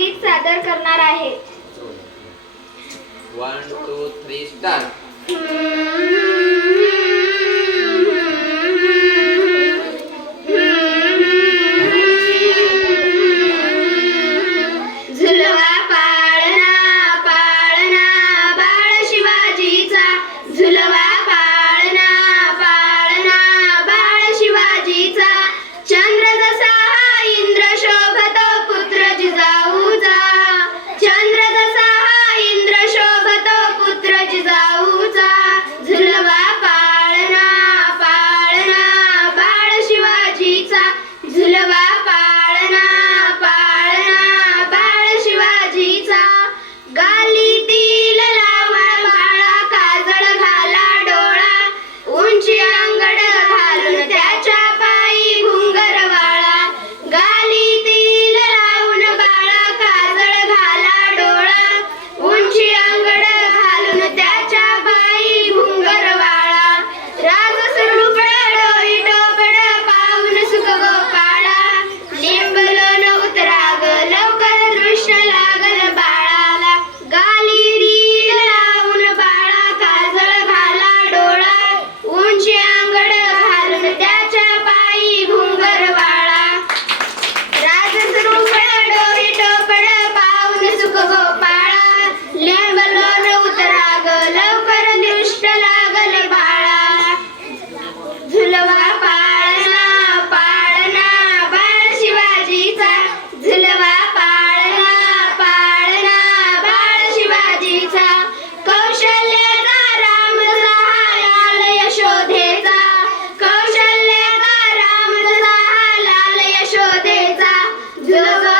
गीत सादर करणार आहे. One two three start Silver.